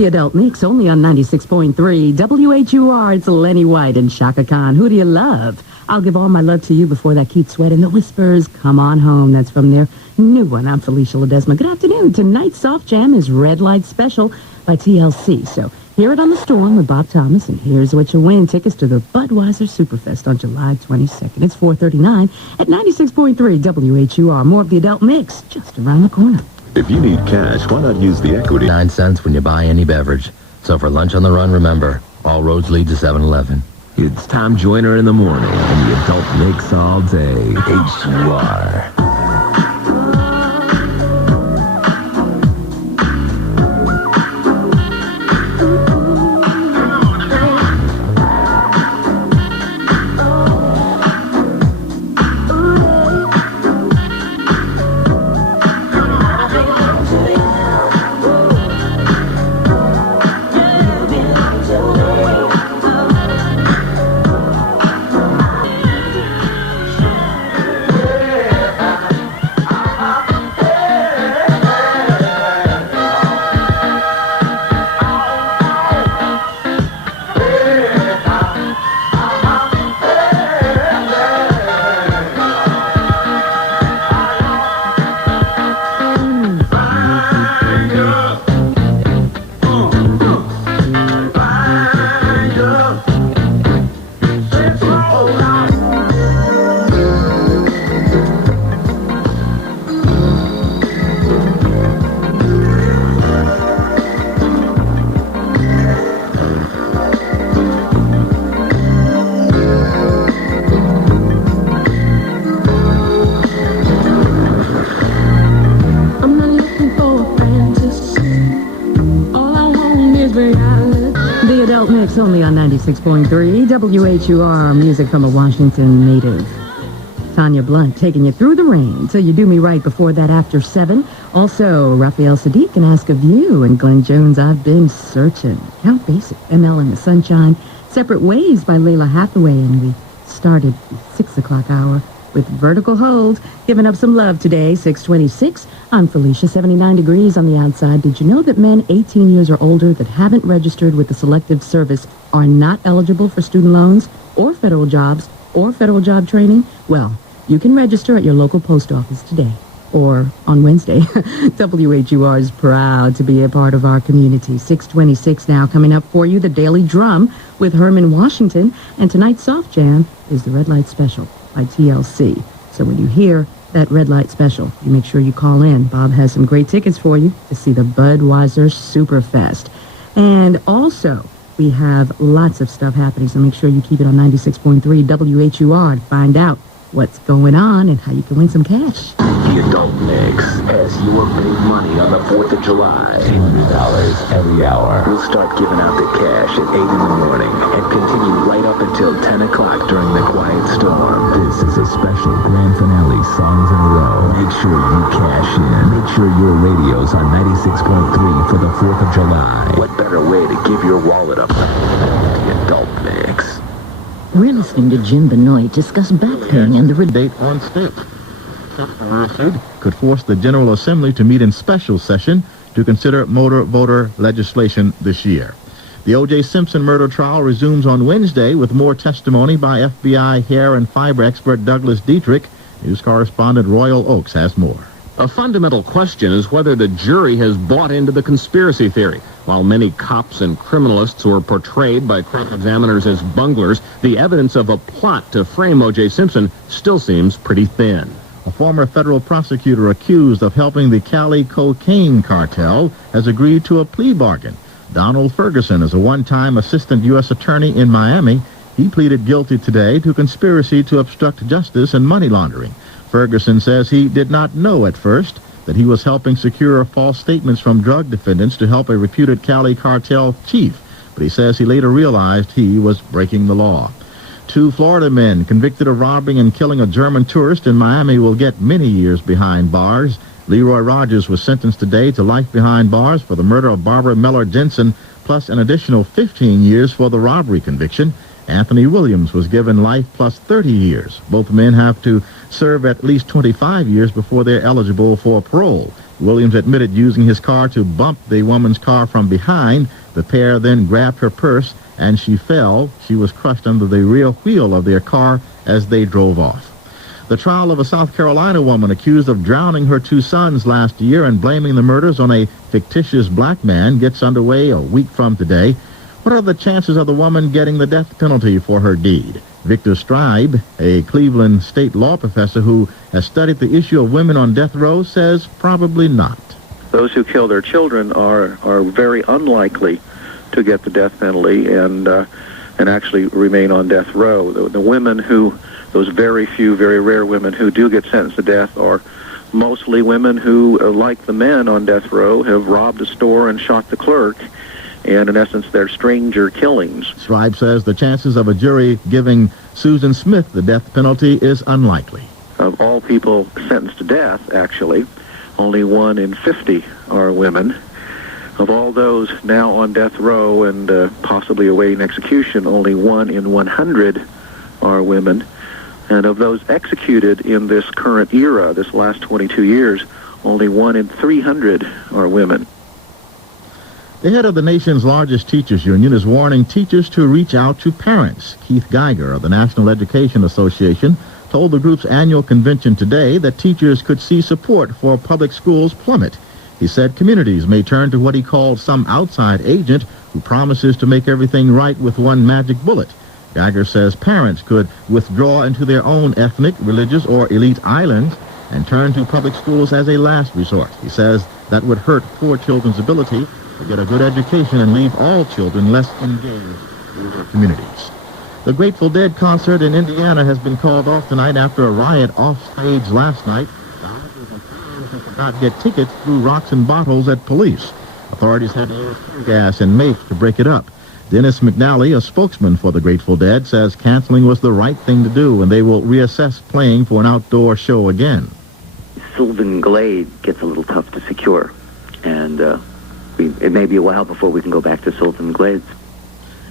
The Adult Mix, only on 96.3 WHUR. It's Lenny White and Shaka Khan. Who do you love? I'll give all my love to you before that Keith Sweat and the Whispers. Come on home. That's from their new one. I'm Felicia Desmond. Good afternoon. Tonight's Soft Jam is Red Light Special by TLC. So hear it on the Storm with Bob Thomas, and here's what you win. Tickets to the Budweiser Superfest on July 22nd. It's 4:39 at 96.3 WHUR. More of The Adult Mix just around the corner. If you need cash, why not use the equity? 9 cents when you buy any beverage. So for lunch on the run, remember, all roads lead to 7-Eleven. It's Tom Joyner in the morning and the Adult Mix all day. HUR. Mix only on 96.3 WHUR. Music from a Washington native. Tanya Blunt taking you through the rain till you do me right before that after 7. Also, Raphael Sadiq and Ask of You, and Glenn Jones, I've Been Searching. Count Basic, ML in the Sunshine. Separate Ways by Layla Hathaway, and we started the 6 o'clock hour with Vertical Hold. Giving up some love today, 6:26. I'm Felicia, 79 degrees on the outside. Did you know that men 18 years or older that haven't registered with the Selective Service are not eligible for student loans or federal jobs or federal job training? Well, you can register at your local post office today or on Wednesday. WHUR is proud to be a part of our community. 6:26 now. Coming up for you, the Daily Drum with Herman Washington. And tonight's Soft Jam is the Red Light Special by TLC. So when you hear that Red Light Special, you make sure you call in. Bob has some great tickets for you to see the Budweiser Superfest. And also, we have lots of stuff happening, so make sure you keep it on 96.3 WHUR to find out what's going on and how you can win some cash. The Adult Mix has your big money on the 4th of July. $200 every hour. We'll start giving out the cash at 8 in the morning and continue right up until 10 o'clock during the Quiet Storm. This is a special grand finale, songs in a row. Make sure you cash in. Make sure your radio's on 96.3 for the 4th of July. What better way to give your wallet a the Adult Mix? We're listening to Jim Benoit discuss back pain and the date on step. Could force the General Assembly to meet in special session to consider motor voter legislation this year. The O.J. Simpson murder trial resumes on Wednesday with more testimony by FBI hair and fiber expert Douglas Dietrich. News correspondent Royal Oakes has more. A fundamental question is whether the jury has bought into the conspiracy theory. While many cops and criminalists were portrayed by crime examiners as bunglers, the evidence of a plot to frame O.J. Simpson still seems pretty thin. A former federal prosecutor accused of helping the Cali cocaine cartel has agreed to a plea bargain. Donald Ferguson is a one-time assistant U.S. attorney in Miami. He pleaded guilty today to conspiracy to obstruct justice and money laundering. Ferguson says he did not know at first that he was helping secure false statements from drug defendants to help a reputed Cali cartel chief, but he says he later realized he was breaking the law. 2 Florida men convicted of robbing and killing a German tourist in Miami will get many years behind bars. Leroy Rogers was sentenced today to life behind bars for the murder of Barbara Meller Jensen, plus an additional 15 years for the robbery conviction. Anthony Williams was given life plus 30 years. Both men have to serve at least 25 years before they're eligible for parole. Williams admitted using his car to bump the woman's car from behind. The pair then grabbed her purse, and she fell. She was crushed under the rear wheel of their car as they drove off. The trial of a South Carolina woman accused of drowning her 2 sons last year and blaming the murders on a fictitious black man gets underway a week from today. What are the chances of the woman getting the death penalty for her deed? Victor Stribe, a Cleveland state law professor who has studied the issue of women on death row, says probably not. Those who kill their children are very unlikely to get the death penalty and actually remain on death row. The women who, those very few, very rare women who do get sentenced to death are mostly women who, like the men on death row, have robbed a store and shot the clerk. And in essence, they're stranger killings. Stribe says the chances of a jury giving Susan Smith the death penalty is unlikely. Of all people sentenced to death, actually, only 1 in 50 are women. Of all those now on death row and possibly awaiting execution, only 1 in 100 are women. And of those executed in this current era, this last 22 years, only 1 in 300 are women. The head of the nation's largest teachers union is warning teachers to reach out to parents. Keith Geiger of the National Education Association told the group's annual convention today that teachers could see support for public schools plummet. He said communities may turn to what he called some outside agent who promises to make everything right with one magic bullet. Geiger says parents could withdraw into their own ethnic, religious, or elite islands and turn to public schools as a last resort. He says that would hurt poor children's ability to get a good education and leave all children less engaged in their communities. The Grateful Dead concert in Indiana has been called off tonight after a riot off stage last night. Who could not get tickets threw rocks and bottles at police. Authorities had to use tear gas and mace to break it up. Dennis McNally, a spokesman for the Grateful Dead, says canceling was the right thing to do and they will reassess playing for an outdoor show again. Sylvan Glade gets a little tough to secure, and it may be a while before we can go back to Sylvan Glades.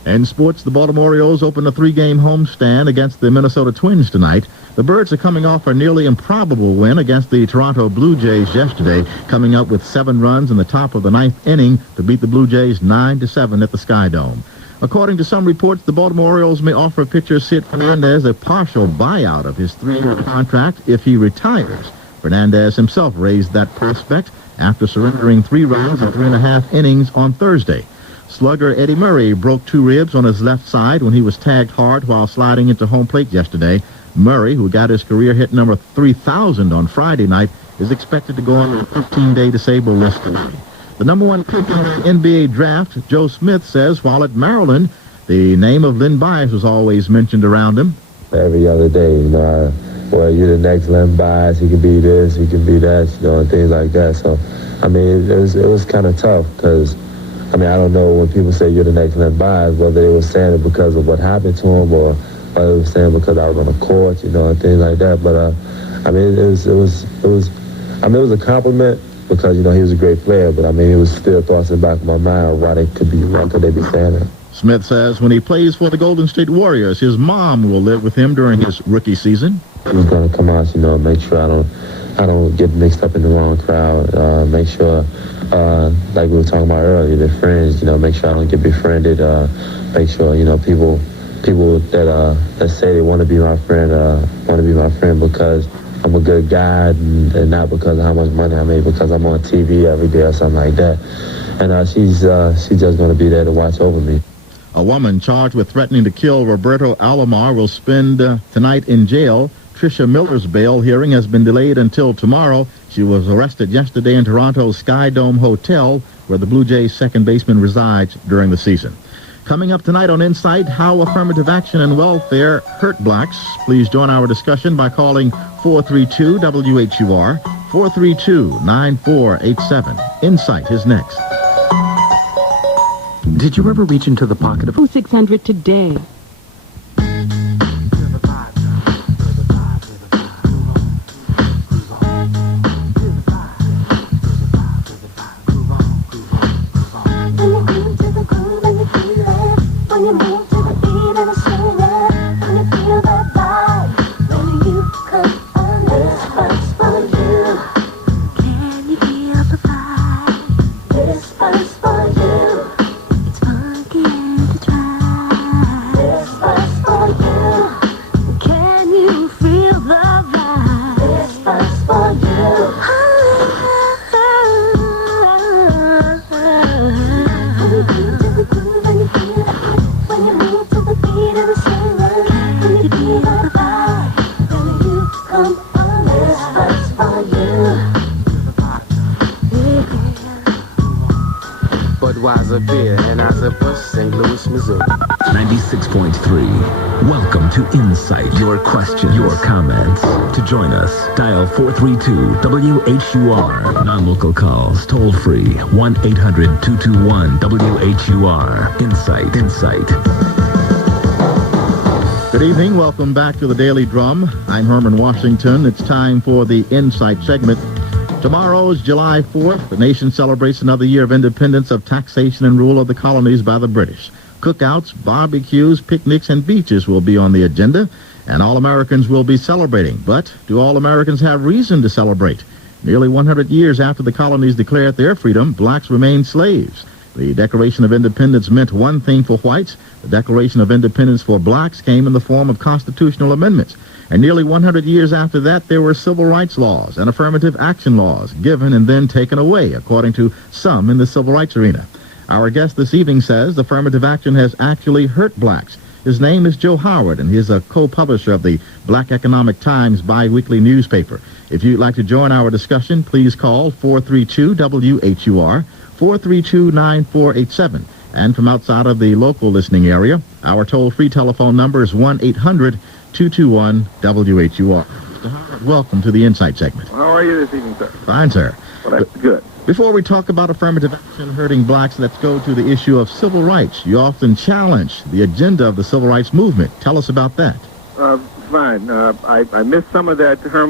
In sports, the Baltimore Orioles open a 3-game homestand against the Minnesota Twins tonight. The Birds are coming off a nearly improbable win against the Toronto Blue Jays yesterday, coming up with 7 runs in the top of the 9th inning to beat the Blue Jays 9-7 at the Sky Dome. According to some reports, the Baltimore Orioles may offer pitcher Sid Fernandez a partial buyout of his 3-year contract if he retires. Fernandez himself raised that prospect after surrendering 3 runs in 3.5 innings on Thursday. Slugger Eddie Murray broke 2 ribs on his left side when he was tagged hard while sliding into home plate yesterday. Murray, who got his career hit number 3,000 on Friday night, is expected to go on the 15-day disabled list today. The number 1 pick in the NBA draft, Joe Smith, says while at Maryland, the name of Len Bias was always mentioned around him. Every other day, well, you're the next Len Bias, he could be this, he could be that, and things like that. So, it was kind of tough because, I don't know when people say you're the next Len Bias, whether they were saying it because of what happened to him or they were saying because I was on the court, and things like that. But, it was a compliment because, he was a great player, but, it was still thoughts in the back of my mind why could they be saying it. Smith says when he plays for the Golden State Warriors, his mom will live with him during his rookie season. He's going to come out, make sure I don't get mixed up in the wrong crowd. Make sure, like we were talking about earlier, the friends, make sure I don't get befriended. Make sure, people that say they want to be my friend, because I'm a good guy and not because of how much money I make, because I'm on TV every day or something like that. And she's just going to be there to watch over me. A woman charged with threatening to kill Roberto Alomar will spend tonight in jail. Tricia Miller's bail hearing has been delayed until tomorrow. She was arrested yesterday in Toronto's Sky Dome Hotel, where the Blue Jays' second baseman resides during the season. Coming up tonight on Insight, how affirmative action and welfare hurt blacks. Please join our discussion by calling 432-WHUR, 432-9487. Insight is next. Did you ever reach into the pocket of 600 today? Can you be a Budweiser beer, Anheuser-Busch, St. Louis, Missouri. 96.3. Welcome to Insight. Your questions, your comments. To join us, dial 432-WHUR. Non-local calls, toll free, 1-800-221-WHUR. Insight. Good evening. Welcome back to the Daily Drum. I'm Herman Washington. It's time for the Insight segment. Tomorrow is July 4th. The nation celebrates another year of independence, of taxation and rule of the colonies by the British. Cookouts, barbecues, picnics, and beaches will be on the agenda, and all Americans will be celebrating. But do all Americans have reason to celebrate? Nearly 100 years after the colonies declared their freedom, blacks remained slaves. The Declaration of Independence meant one thing for whites. The Declaration of Independence for blacks came in the form of constitutional amendments. And nearly 100 years after that, there were civil rights laws and affirmative action laws given and then taken away, according to some in the civil rights arena. Our guest this evening says affirmative action has actually hurt blacks. His name is Joe Howard, and he's a co-publisher of the Black Economic Times bi-weekly newspaper. If you'd like to join our discussion, please call 432-WHUR, 432-9487. And from outside of the local listening area, our toll-free telephone number is 1-800-221-WHUR. Mr. Howard, welcome to the Insight segment. How are you this evening, sir? Fine, sir. Well, that's good. Before we talk about affirmative action hurting blacks, let's go to the issue of civil rights. You often challenge the agenda of the civil rights movement. Tell us about that. Fine. I missed some of that, Herman.